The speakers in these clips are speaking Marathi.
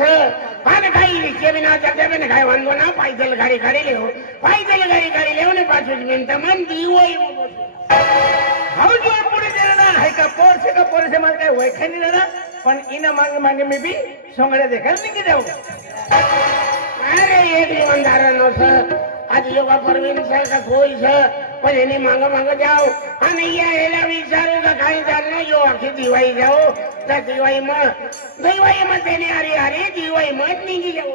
छ અને ખાઈ કેબિના જગબેને ખાઈ વાંધો ના પાઈદલ ગાડી ગાડી લેવો પાઈદલ ગાડી લેવો ને પાછું જ તમન દીવોય हाउ जो पुढे गेला ना हाय का पोरसे मला काय वैखानी ना पण इना मागे मागे मी बी सोंगड्या देखायला निघी जाऊ अरे एक इमानदारानो छ आज योगा परवीन छ का કોઈ છે પણ એની માંગ માંગ જાઓ અને યા એલા વિચારો કે કાઈ ચાલ ન જો આખી દીવાઈ જાઓ તો દીવાઈમાં તેની હારી હારી દીવાઈમાં જ નીકળી જાઓ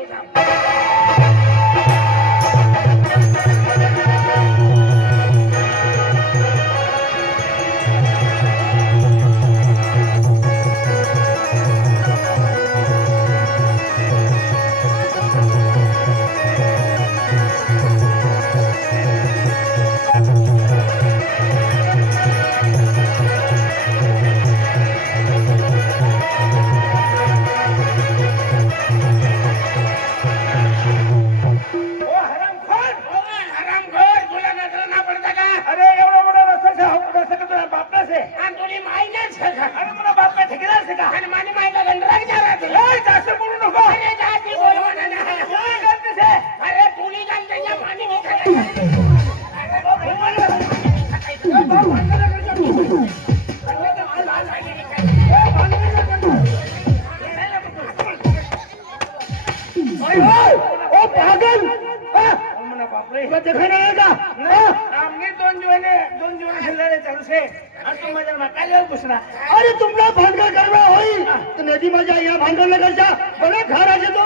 अरे तुमला भांडण करवा होईल तर नदी माझ्या या भांडण करजा बघा घर आहे तो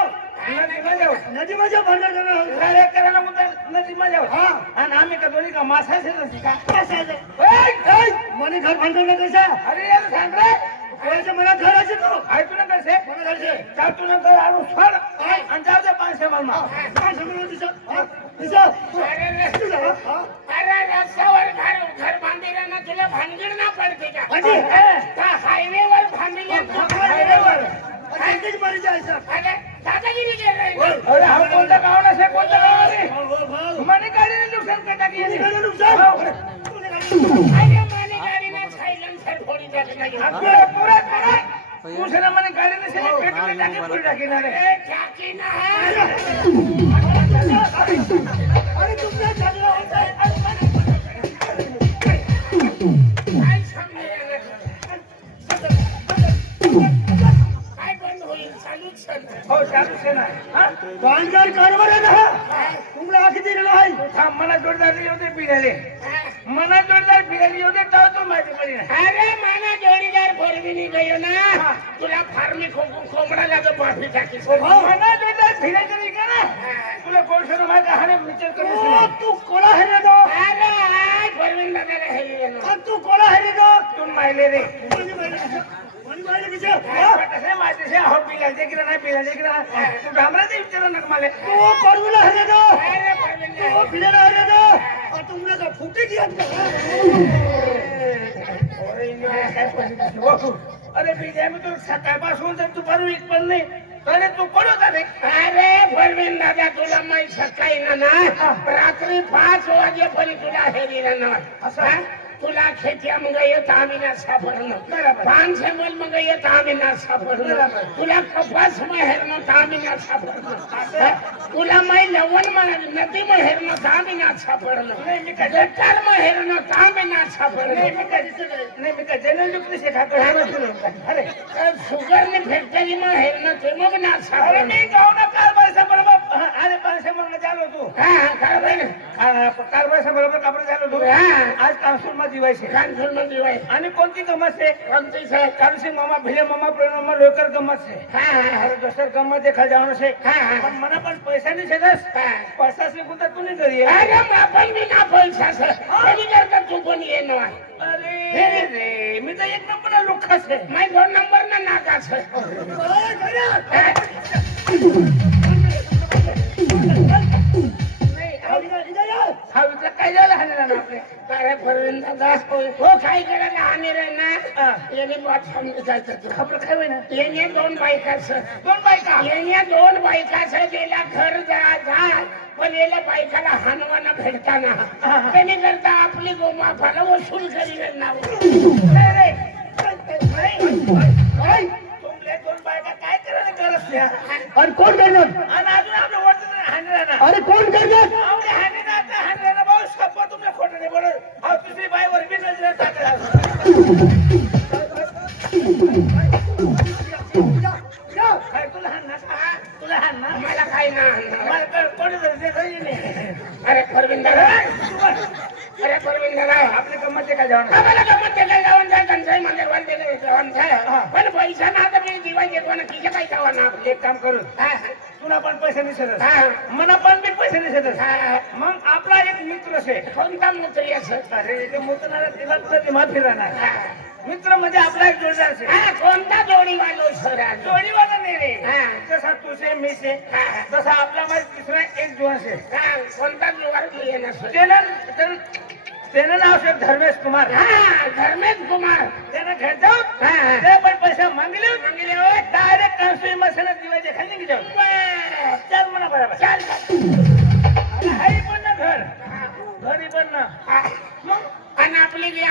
नदी माझ्या भांडण करणार करायला नदी माझ्या हा आणि आम्ही का दोन्ही का मासा मने घर भांडण करजा अरे यार सांग रे कोणाच्या मनात घर आहे तो आहे तुला करसे मला करसे चाल तुला कर आरो सोड आणि जाऊ दे 500 मालमा 500 मालमा दिसा अरे रस्त्यावर घर बांधलेलं ना तुला भानगड ना पडते का हायवे वर बांधलेले हायवेवर किती मरी जायचं अरे दादागिरी केलं अरे हा कोणता गाव नसे कोणता गाव रे मने गाडीने नुकसान करता की गाडीने नुकसान अरे मने गाडीने सायलेन्सर फोडी टाकत नाही पुरा दुसऱ्या मने गाडीने से पेट्रोल टाकी फोडी टाकीणार ए टाकी ना अरे तुमच्या चालला होता काय बंद होईल चालूच हो चालूच आहे ना बांधकार कारभार आहे ना तुम्हाला किती दिलं आहे थांब मला जोरदार होते पिढाले मना जोरदार फिरायली होते तेव्हा तू माहिती पडी अरे माना जोडीदार फोरविनी गयो ना तुला फार्मी कोंबडा लागत माफी टाकी मना जोरदार फिरायचं नाही का ना तुला कोणसं माहिती हाणे विचार करू तू कोणा आहे रे तो अरे फोरविन दादाला हे तू कोणा आहे रे तो तू माहिले रे माहिती से हो पिलायचे की नाही पिलायचे की तू घाबरायचं विचार नका मला तू परवीला आहे रे तो अरे फोरविन तू फिरायला आहे रे तो तुमने का फुटे किया अरे बीजे में तो सकाळपासून तर तू बरं पण नाही अरे तू पडत रे अरे फोरविन दादा तुला माहित सकाळी ना रात्री 5 वाजेपर्यंत तुला हेरी ना असं तुला खेत्या मग येत आम्ही ना सापडणं पानसे मल मग येत आम्ही ना सापडणं तुला कपास हेरणं आम्ही ना सापडणं तुला माई लवण नदी हेरणं आम्ही ना सापडणं गटार हेरणं आम्ही ना सापडणं नाही मी का जनरल डुप्ली से खातो अरे शुगर ने फॅक्टरी में हेरणं ते मग ना अरे सापडणं मी गावना कारभार बरोबर अरे 500 म्हणून झालो तू कारभार बरोबर कापड झालो तू आज काउन्सिल मध्ये दिवायचे कानसूर में दिवाय आणि कोणती गमत आहे कोणती से कारुसिंग मामा भिले मामा प्रेम मामा लोकर गमत है अरे दोसर गमत देखा जावनो से पण मना पण पैसा नहीं छेदस पैसा से गुंता तू नहीं करी अरे मापन भी ना पैसा से कधी करता तू पण ये ना अरे रे मी तर 1 नंबर लुखा से मैं 2 नंबर ना नाका से हावीचा काय झालं हाणला आपले अरे परवीन दादा हो काय करायला आणि रे ना येणे बात समजायचं तू खबर काय होईना येणे 2 बायका से 2 बायका येणे 2 बायका से गेला घर जा पण याला बायकाला हानवाना भेटताना त्याने करता आपली गोमाफाला वसूल करी ना तुमले 2 बायका काय करायला करत त्या. आणि कोण करणार आणि अजून आपल्या वरती हाणलं ना. अरे कोण करणार आवडे हाणलं ना भाऊ सप्पा तुमच्या खोटं नाही बोलत. अहो दुसरी बाईवर बी नजर टाकला. काय तुला हाणणार का? तुला हाणणार? मला काय ना मला कोणी तरी ते घरी नाही. अरे परवीन दादा अरे परवीन दादा आपली गंमत आहे का जेवण? आम्हाला गमत केलं जाऊन जाय कंसाई मंदिर वर गेले जाऊन जाय पण पैसा ना तर मी दिवाळी येतो ना किती काय जावा ना एक काम करू हा तुला पण पैसे निसरत हा मला पण बी पैसे निसरत हा मग आपला एक मित्र आहे. कोणता मुत्री असं अरे ते मुतनाला तिला तुला दिमाग फिरणार हा मित्र म्हणजे आपला एक जोडदार आहे. हा, कोणता जोडी वालो सर जोडीवाला नाही रे हा. जसा तुझे मी से हा. तसा आपला माझा तिसरा एक जोड आहे. हा कोणता जुगार येणार सर त्यानं नाव आहे धर्मेश कुमार. हा धर्मेश कुमार त्यानं घर जाऊ हा. ते पण पैसे मागले मागले हो डायरेक्ट ट्रान्सफर मसाला दिवायचे खाली की जाऊ बरं. चल म्हणा बरोबर चल हाई पण ना घर घरी पण ना हा. आणि आपली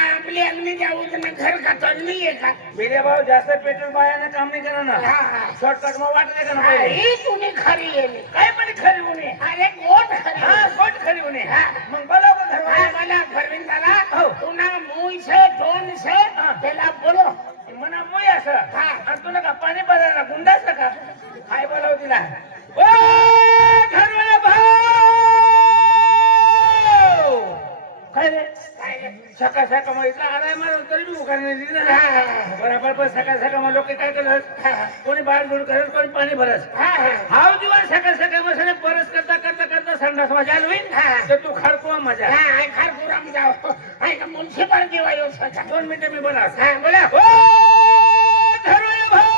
अग्नी जाऊ तर घर का तोडणी आहे का मेरे भाऊ जास्त पेट्रोल बायानं काम नाही करणार ना हा, हा. शॉर्टकट मग वाटत नाही का ना हा, पहिले ही तुम्ही खरी येणे काय पण खरी होणे अरे गोट खरी हा आहे. कोट खरी होणे हा. मग बोला का हा, घरवाला मला परवीन दादा हो. तुला मुई से दोन से हा. त्याला बोलो म्हणा मोय असं हा. आणि तुला का पाणी भरायला गुंडाच का काय बोलाव तिला ओ घरवाला भाऊ काय रे काय रे? सकाळ सकाळ मग इथं आलाय मला तरी बी उखाणे नाही दिली हा, ना हा, हा. बरोबर पण सकाळ सकाळ मग लोक काय करत कोणी बाहेर दूर करत कोणी पाणी भरत हा, हा. हाव दिवस सकाळ सकाळ बसले परस करता करता करता संडास मजा होईल हा. तर तू खडको मजा हा, आय खारपुराम जाओ आय का म्युन्सिपालिटी वायो सका 2 मिनिटं मी बोला हा बोला ओ धर्मय भाऊ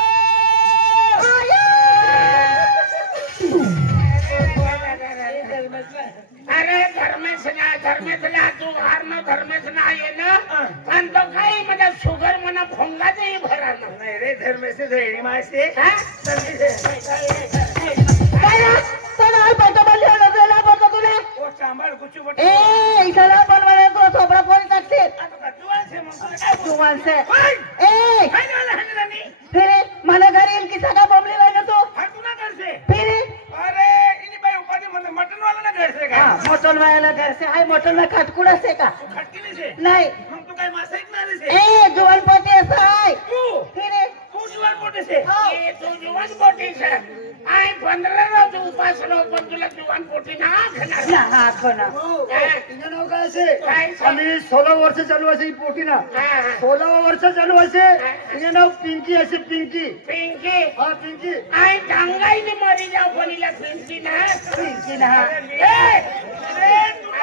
अरे धर्मेशला तू हारण धर्मेश ना आहे ना आणि तो काही म्हणजे शुगर म्हणा भोंगाचही भरा ना नाही रे धर्मेश रेडी मासे हा? काय रे? चल, आई पाटा बांधली आहे, नजरेला बघतो तुला. ओ सांभाळ गुच्चू बट ए, इशाला बनवायला तो सोपडा कोणी टाकते जुवान से मग तुला काय तू माणसं ओय! ए काय झालं हाणलं मी फिरे मला घरी येईल की सगळा बमली नाही ना तो हा तुला करसे फिरे अरे इनी बाई उपाधी म्हणजे मटन वाला ना घरसे हा काय मोटल व्हायला घर से हाय मोटल में खाटकुड असते का तू खटकीली से नाही मग तू काय मासा ऐकणार से ए जुवान पोटी असं आहे तू फिरे तू जुवान पोटे से हो. ये तू जुवान पोटी सर आय 15 रोज उपास रो पण तुला जुवान पोटी ना खाणार ना हा कोणा तिचं नाव काय असे काय सांग? आम्ही 16 वर्ष चालू असे ही पोटी ना हा, हा. 16 वर्ष चालू असे तिचे नाव पिंकी असे पिंकी पिंकी हा पिंकी आय टांगाईने मरी जाऊ कोणीला पिंकी ना पिंकी ना हा.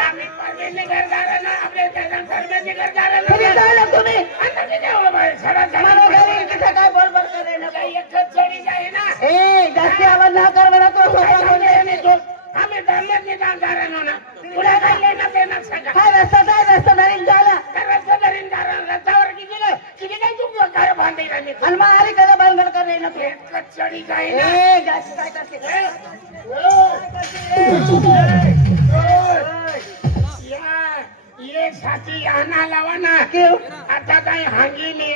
आम्ही परवेने घरदार ना आपले धर्माचे घरदार फिरे जायला तुम्ही आता किती हो बाई मला घरी येईल की सकाळ बरोबर करेल एकच चढी आहे ना ए जास्ती आवाज ना कर मला तो सोपडा कोणी आम्ही धर्माचे घरदार ना तुला काय लेणं देणार सगळं हा रस्ता जाय रस्ता धरीन झाला रस्त्यावर किती काय तू घर बांधली राहिली आणि मग आरी कदा बांधण करेल ना तू एकच चढी आहे ना ए जास्त काय करते ये साथी आना लावा ना क्यों आता काय हांगीली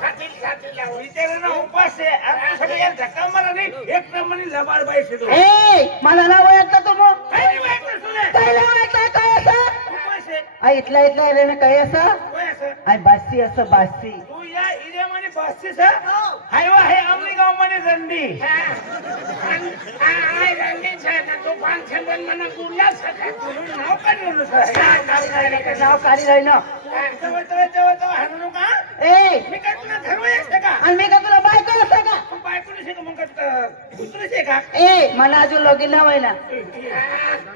साथी साथी लावू विचार ना उपास से आता सगळे यार धक्का मारा नाही एक नंबरनी लबाड बाई से तू ए मला नाव ओळखता तू मग काय नाही वाटलं तुला काय नाव ओळखता काय असं उपास से आ इथला इथला रे काय असं काय असं आय बासी असं बासी तू या इरे म्हणे बसतीस हाय वा हे आमली गाव म्हणे रंडी तो पान सेवन म्हणा गुल्ला सका नाव काय म्हणलं सर नाव काढी राही ना तेव्हा हाणू नका ए मी काय तुला घरवा येते का आणि मी का तुला बायको असं का तू बायकोनी शे का मग कुत्रीच आहे का ए मला अजून लगीन नाही ना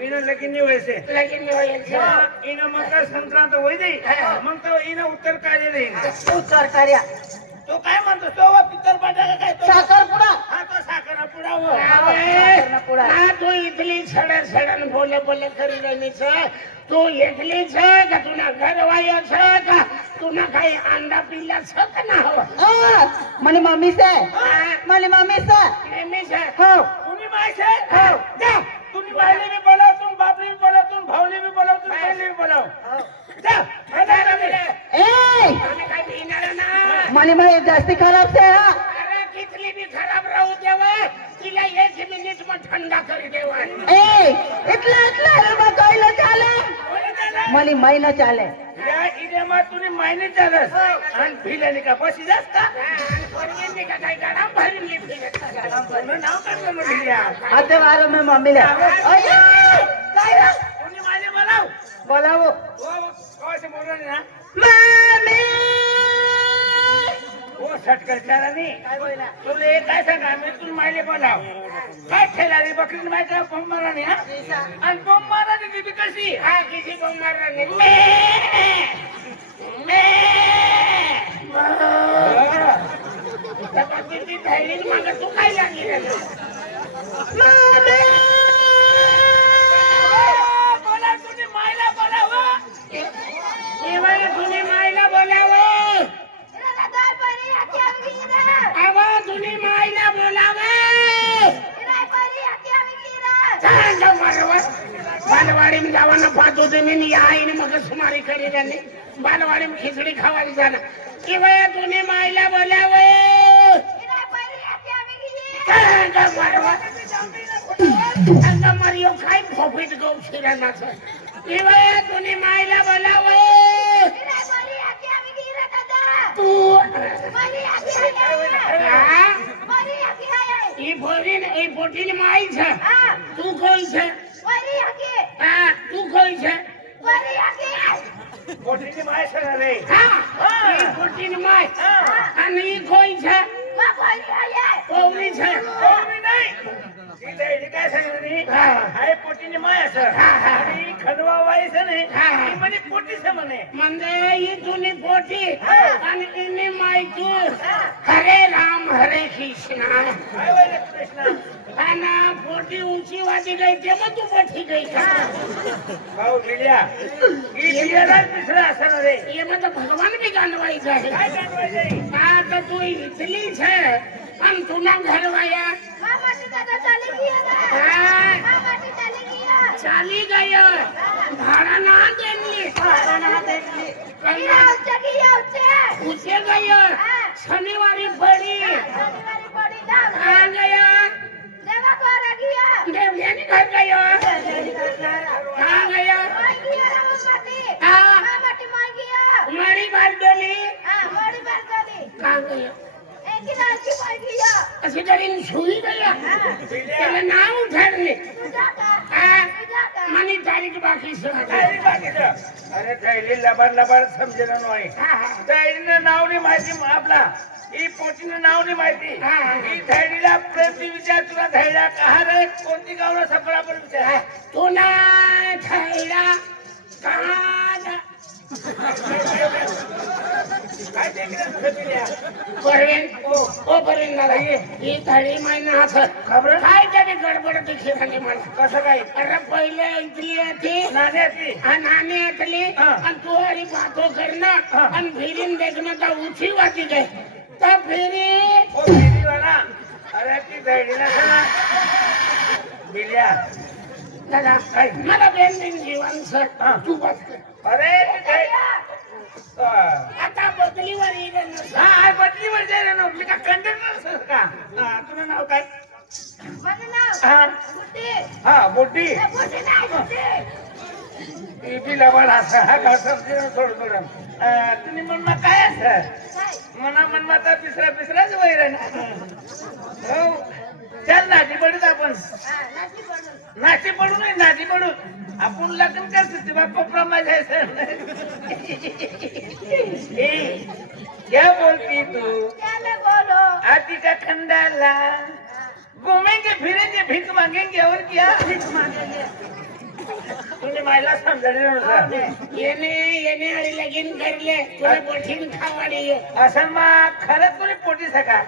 इनं लगीन नाही व्हायचे लगीन व्हायचं इनं मकर संक्रांत होई जाई मग तो इनं उत्तर कार्य देईन उत्तर कार्या तो काय म्हणतो तो पित्तर पाटा का काय तो साखर पुडा हा तो साखर पुडा हो पुडा तू इथली सडन सडन बोले बोले करी राहिली तू एकली छ का तुला घर वायो छ का तुला काही अंडा पिल्ला छ का ना हवं म्हणे मम्मी से म्हणे मम्मी से नेहमीच आहे. हो तुम्ही माहिती आहे जा तुम्ही बायले भी बोलाव तुम बापले भी बोलाव तुम भावले भी बोलाव तुम बहिणी भी बोलाव जा बघा ना मुले. ए आम्ही काय भिणार ना म्हणे म्हणे जास्ती खराब से हा अरे देवा तिला 1 मिनिट मग थंडा करी देवा એટલે કઈલો ચાલે મને મહિનો ચાલે या इडेमा तुने मायने चालस आणि भिल्याने का बसी जास का पोरगीने का काय गरम भरली फिरत पूर्ण नाव काढलं मग भिल्या आता वारो मैं मम्मीला कोणी माझे बोलाव बोलावो कसे बोलणार ना मम्मी हो सटकर चारानी काय बोला तुला एक काय सांगा मी तुला मायले बोलाव काय ठेलारी बकरीने माहिती बोंब मारानी हा आणि बोंब मारानी किती कशी हा किसी को मारने किती थैली मग तू काय लागली रे बोला तुझी मायला बोलाव तुझी मायला बोलावं आवा तुझी मायला बोलावं बालवाडी में जावाना पाहत होते मी या आईने मग सुमारी करी त्यांनी बालवाडी में खिचडी खावायला जाणं की वया तुने मायला बोलावं मरियो काय फोफीट गौ शिरानाचं की वया तुने मायला बोलावं तू ई पोटीने माई છે તું કોઈ છે હા તું કોઈ છે पोटीची माय सगळं रे હા ई પોટીની માઈ અને ઈ કોઈ છે કોવરી છે कोणी नाही ती द्यायची काय सांगितली हाय पोटीची माय असं आणि खंडवा वाईस नाही ती म्हणे पोटीच म्हणे म्हणजे ई तुनी पोटी आणि इनी माई तू हरे राम हरे कृष्ण काय वैरे कृष्ण आणि पोटी ऊंची वाटी गई तेव्हा तू पोटी गई का भाऊ मिल्या ही बियाला तिसरं असं रे ये मतलब भगवान भी गाणवायचं आहे काय गाणवायचंय हा तर तू इथली છે અને તુના ઘરવાયા ચાલી ગયો ભાડા ના દેલી પૂછે ગયો શનિવારે પડી આ ગયા દેવયાની ઘર ગયો આ ગયા મારી બાર ડોલી કા ગયો अशी तरी सुई गया त्याला नाव उठाडले मनी तारीख बाकी काय बाकीचं? अरे थैली लबाड लबाड समजेलं नाही थैलीनं नाव नाही माहिती आपला ही पोटीनं नाव नाही माहिती ही थैलीला प्रति विचार तुला थैला कहा रे कोणती गावला सफळा पण विचार तू ना थैला कहा काय देखील फिरल्या बरेन ओ बरेन ना ही थैली महिना हात खबर काय तरी गडबड दिसली खाली मला कसं काय अरे पहिले इथली होती नाण्यातली नाणी ऐकली आणि तू अरी बातो करणं आणि फिरीन देखणं तर उची वाटी गई तर फिरी ओ फिरीवाला अरे ती थैलीला सांगा बिल्या दादा मला बेन दिन जीवन सर तू बात कर अरे ती थैली आता बदलीवर येईल हा बदलीवर जायला ना मी का कंडक्टर का तुझं नाव काय हा बोटी ती लबाड असा हा घासर थोडं थोडं तुम्ही म्हणणं काय असं मना म्हणता पिसराच वैरण हो चल नाटी पडूत आपण नाटी पडू नाही नाटी पडू आपण लग्न करतो तेव्हा कोपरा माझ्या क्या बोलती तू आती का खंडाला घूमेंगे फिरेंगे भीख मांगेंगे और क्या भीख मांगेंगे तुझे मायला समजायला येणे आणि लगीन करले तुला पोटीन खावाडी असं मग खरंच तुला पोटी सका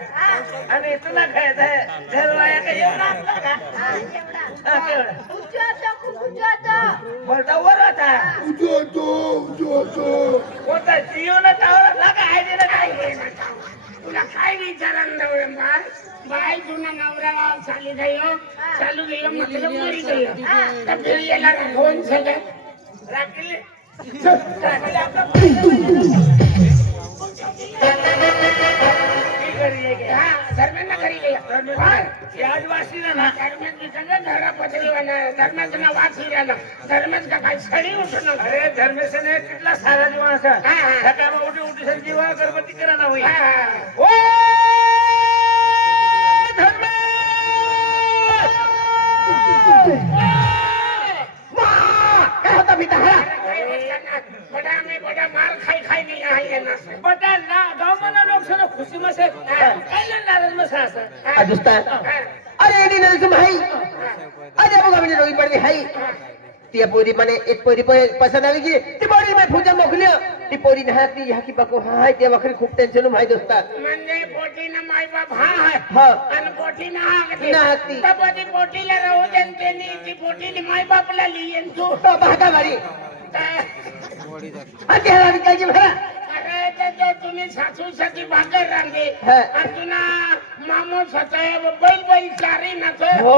आणि तुला खायचं घरवाया का एवढा असला का केवढा बोलता वर होता होता जिओ ना टावर लागा आहे ना काय तुला काय विचारायला बाय बाय तुला नवरा गाव चालू गयो मतलब मरी गयो तर फिर याला राखवून सगळं राखील ગયા હા ધર્મેન્દ્ર કરી ગયા હા યાદ વાસી ના ધર્મેન્દ્ર બીજા ઘરા પથરી વાના ધર્મેન્દ્ર ના વાસી રહ્યા ધર્મેન્દ્ર કા કાઈ સડી ઉઠનો અરે ધર્મેશ ને કેટલા સારા જોવા છે હા, હા. સકામાં ઉઠી ઉઠી સંજીવા ગણપતિ કરાના હોય હા ઓ ધર્મેશ होता पिता है बड़ा में बड़ा मार खाई खाई नहीं आई है ना से बटा ना गावमाना लोक છે ને ખુશીમાં છે કાલે નારાજમાં છે अजुस्ता अरे ini nasi mahai ada apa kami rogi pergi hai tiap puri mana एक puri pesan lagi gini ti puri mai puja mokhliya ti puri nahati यहाँ की बको hai dia wakri खूब टेंशन में भाई दोस्ता मंजे पोटी ना माई बाप हाँ है हाँ अन पोटी ना आगती नाहती तब अधी पोटी ला रहो जनते नी ती पोटी नी माई बाप ला लियन तू तो bahasa mari आते हरामी काय जी भरा अरे तो तुम्ही सासू सती भाकर रांगे हाँ. तुना मामो सताय बैल बैल चारी ना तो हो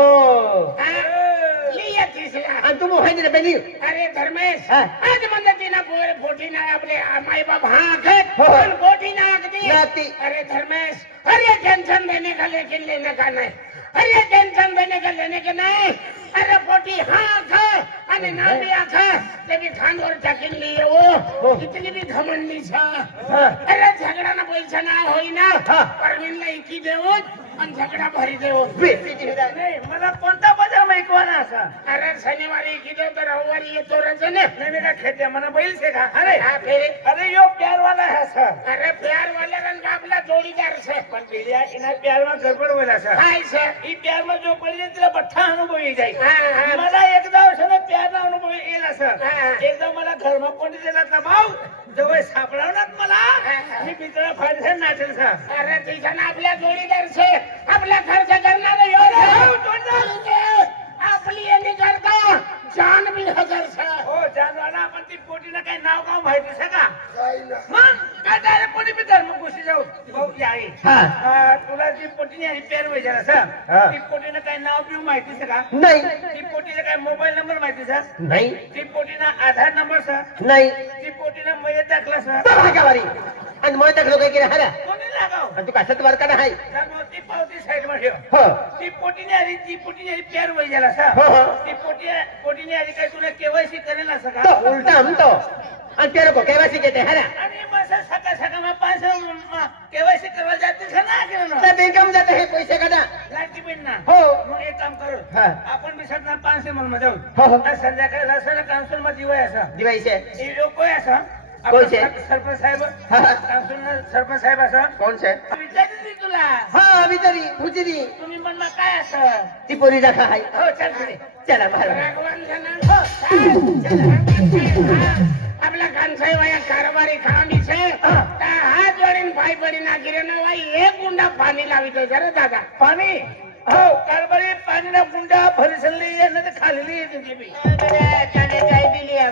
लिया तीसरा आणि तू मोहाई ने बेनी अरे धर्मेश हाँ. आज म्हणलं तिना पोर पोटी ना आपले माई बाप हाँ आखत हो. पण पोटी ना आखती नाहती अरे धर्मेश अरे टेंशन देने का लेकिन लेने का नहीं अरे टेंशन देने का लेने का नहीं अरे पोटी हाँ खा अरे ना भी आखा तेरी खान और चकिन लिए हो. वो कितनी भी घमंडी छा हाँ. अरे झगड़ा ना पैसा ना होई ना हाँ. परवीनला इकी देवो आणि झगडा भरी देवो नाही मला कोणता बाजारमा ऐकवाना असा अरे शनिवारी इकी देव तर रविवारी येतो रजने नाही मी का खेते मला बैल से का अरे हा फिर अरे यो प्यार वाला है सर अरे प्यार वाले रंग का आपला जोडीदार से पण बिलिया इना प्यार में गडबड होला सर हाय से ई प्यार में जो पडली तिला बठ्ठा अनुभव येई जाई हा, हा. मला एकदा असं प्यार ना अनुभव येईल सर हा. एकदा मला घरमा कोणी दिला ना भाऊ जवळ सापडवणार मला हा. मी बिचारा फाडसे नाचेल सर अरे तिच्या ना आपल्या जोडीदार से आपला खर्च करणार आपली यांनी करता जान बी हजर से हो जानवाना पण ती पोटीनं काही नाव गाव माहिती आहे का मग काय झालं पोटी बी धर्म गोष्टी जाऊ भाऊ आई हाँ. तुला ती पोटीने आणि पेर वैजारा सर हा. ती पोटीनं काही नाव बिव माहिती आहे का नहीं ती पोटीचा काय मोबाईल नंबर माहिती सर नहीं ती पोटीना आधार नंबर सर नहीं ती पोटीना मयत दाखला सर तो भागा मारी आणि मग त्या लोक की हरा कोणी लागाव आणि तू कशात वर का नाही तर मग ती पावती साईड वर ठेव हो ती पोटीने आली पेर वैजारा सर हो, हो. ती पोटीने आली काय तुला केवायसी करेल असं तो का उलटा हम तो आणि तेरे को केवासी कहते हरा आणि मग सकाळ सकाळ मग 500 केवायसी करायला जाते का ना केलं त्या बँकेमध्ये जाते हे पैसे काढा लाडकी बहीण ना हो मग एक काम करू हा. आपण बी सध्या 500 म्हणून जाऊ हो, हो. आज संध्याकाळी असं काउन्सिल मध्ये दिवाय असं दिवाळीचे हे लोक असं कोण छे? सरपंच साहेब हा, हा. काउन्सिल सरपंच साहेब असं कोण से विचारते तुला हा आम्ही तरी पुजिरी तुम्ही म्हणला काय असं ती पोरी दाखा हाय हो चल पुढे चला महाराज भगवान आपला कानसाई वया कारभारी खामी से हात जोडीन पाय पडी ना गिरे ना वाई एक गुंडा पाणी लावितो जरा दादा पाणी हो कारभारी पाणी ना गुंडा भरसली ना तर खाल्ली तुझी बी चाय भी ले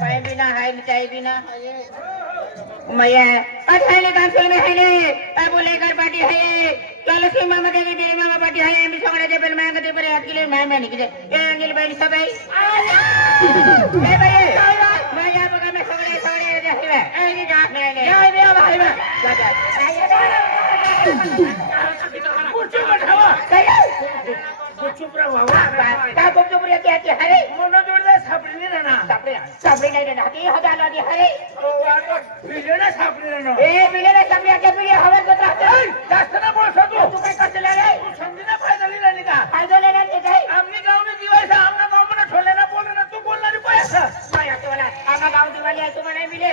पाय भी ना हाय चाय भी ना मैया अठाने कांसल में है ने बोले कर पार्टी है चलो सी मामा देवी मेरे मामा पार्टी है मी सगळे जे बेल मांग ते पर हात केले मैं निकले ए अंगिल बैल सब है ए भाई मैया बगा में सगळे जे है ए जी जा मैं ने जा बे भाई बा कुठे बठावा चुप राहा का चुप रे क्या है मोनो जोडला सापडली ना ना सापडे नाही रे हाती हजार आधी है बिजो ना सापडली ना ए बिले सापडे के बिले हवा को राहते जास्त ना बोलतो तू काय करते रे समजी ना फायदा लिहिला नाही का फायदा लेना ते काय आमनी गावने दिवायचा आमना गावने ठोले ना बोलले ना तू बोलणारी पैसा माया तोला आगा गाव दिवाली आहे तुम्हाला नाही मिले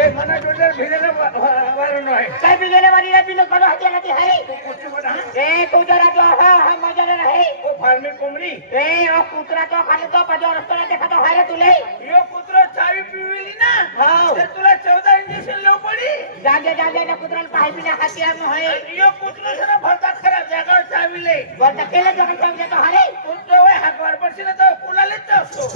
ए मना जोडला भिलेला वारण आहे काय बिलेले वाली रे बिलो करो हाती हाती है कुठे बडा ए तू जरा जो हा मजा ले रहे ओ फार्मी कोमरी ए ओ कुतरा तो खाली तो पजो रस्ता देखा तो हाय रे तुले यो कुत्र चावी पिविली ना हाव. तर तुला 14 इंजेक्शन लेव पडी जागे ना कुतरा पाय बिना हाती आम है यो कुत्र सना भरता खरा जागावर चावी ले बोलता केले जो काही तो हाय तुमचं वय हातवार पडशील तर कुलालेच असतो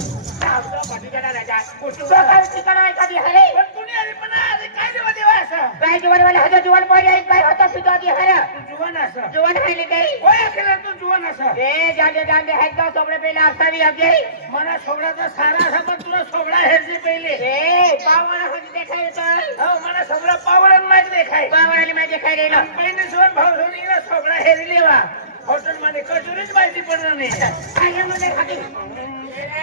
तो पाटी जरा राजा कुतरा काय ठिकाण आहे कधी हाय पण कुणी आली पण अरे काय देवा देवा असं काय जीवन वाले हाते जीवन पडी आहे काय होता सुद्धा दी हाय तू जुवान असं जीवन आहे काही वय अकेला तू जुवान असं ए जागे है तो सोबडे पेला असावी अगे मला सोबडाचा सारा असा पण तुला सोबडा हेरची पहिले ए पावना होती देखाय तर हो मला सोबडा पावडन माहिती देखाय पावनाली देखाय रेलो बहिणी सोन भाऊ सोन हिला सगळा हेरी लेवा हॉटेल मध्ये कचोरीच माहिती पडणार नाही काय मध्ये खाती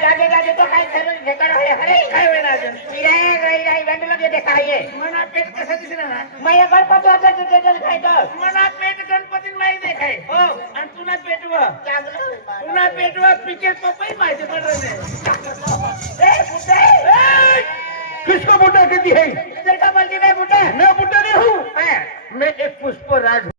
जागे जागे तो काय ठरवून ढेकळ आहे अरे काय होईल अजून इराय राई बंडलो दे देखाये मना पेट कसं दिसणार ना मैं गणपती होता तिथे खायतो मना पेट गणपती माहिती आहे काय हो आणि तुला पेटव चांगलं तुला पेटव पिके पपई माहिती पडणार नाही ए पुटे किसको बुड्ढा कहती है इधर का बोलती है पुटे मैं बुड्ढा नहीं हूँ हां मैं एक पुष्पराज हूँ